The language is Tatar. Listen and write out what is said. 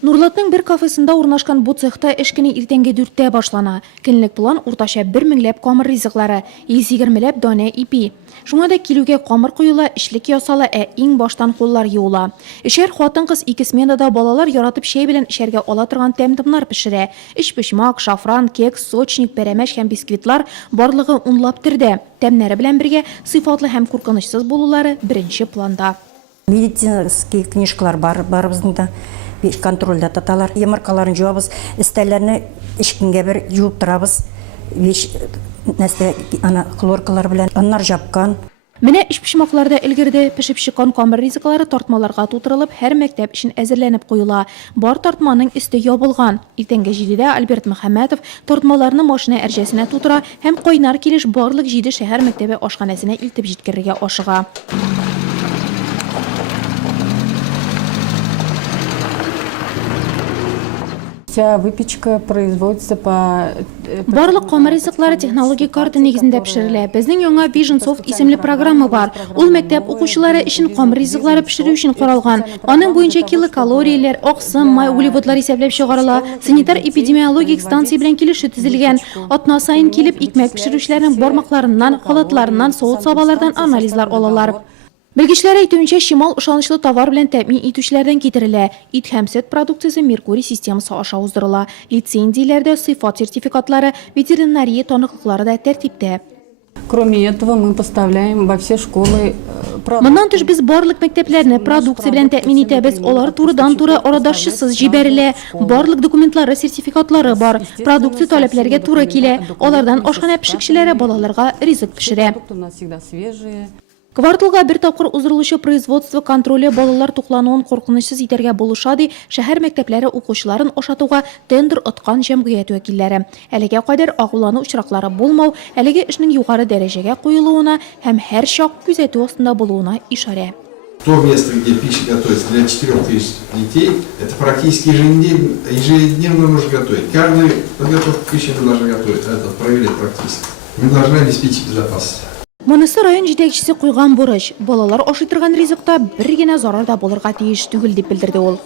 Нурлатның bir кафесында урнашкан бу цехта эш көне иртәнге 4-тә башлана. Көнлек план уртача 1000ләп камыр ризыклары, 120ләп дана ипи. Шуңа да килүгә камыр куела, эшлек ясала, иң баштан куллар юыла. Эшәр хатын-кыз 2 сменада балалар яратып чәй белән эшәргә ала торган тәмтымнар пешерә. Эчпочмак, шафран, кекс, сочник, пәрәмәч һәм бисквитлар барлыгы унлап төрдә. Тәмнәре белән бергә сыйфатлы һәм куркынычсыз булулары беренче планда. Медицинский книжкалар бар безнең дә. Контрольда таталар, емаркаларын жуабыз, істәләрне ишкенгә бер юып торабыз. Хлоркалар белән аннар жапкан. Менә эчпочмакларда өлгерде, пешеп чыккан камыр ризыклары тартмаларга тутырылып, һәр мәктәп өчен әзерләнеп куела. Бар тартманың өсте ябылган. Иртәнге 7дә Альберт Мөхәммәтов тартмаларны машина әрҗәсенә тутыра һәм кайнар килеш барлык 7 шәһәр мәктәбе ашханәсенә илтеп җиткерергә ашыга. Вся выпечка производится по... Барлык камыр ризыклары технологик карта нигезендә пешерелә. Безнең яңа Vision Soft исемле программа бар. Ул мәктәп укучылары өчен камыр ризыклары пешерү өчен каралган. Аның буенча килокалорияләр, аксым, май, углеводлар исәпләп чыгарыла. Санитар-эпидемиологик станция белән килешү төзелгән. Атна сайын килеп икмәк пешерүчеләрнең бармакларыннан, халатларыннан, соус сабалардан анализлар алалар. Белгечләр әйтүенчә, шимал ышанычлы товар белән тәэмин итүчеләрдән китерелә. Ит һәм сөт продукциясе Меркурий системасы аша уздырыла. Лицензияләрдә сыйфат сертификатлары, ветеринария таныклыклары да тәртиптә. Кроме этого, мы поставляем во все школы... Моннан тыш без барлык мәктәпләрне продукция белән тәэмин итәбез. Алар турыдан-туры арадашчысыз җибәрелә. Барлык документлары, сертификатлары бар. Продукция таләпләргә туры килә. Алардан ашхана пешекчеләре балаларга ризык пешерә. Кварталга бер тапкыр уздырылучы производство контроле балалар туклануын коркынычсыз итәргә булыша ди шәһәр мәктәпләре укучыларын ашатуга тендер откан җәмгыять вәкилләре. Әлегә кадәр агулану очраклары булмау, әлеге эшнең югары дәрәҗәгә куелуына һәм һәр чак күзәтү астында булуына ишарә. То место, где пища готовится для 4000 детей, это практически ежедневно нужно готовить. Каждую подготовку пищи мы должны готовить, это проверять практически. Мы должны обеспечить безопасность. Монысы район җитәкчесе куйган бурыч. Балалар ашый торган ризыкта бер генә зарар да булырга тиеш түгел дип белдерде ул.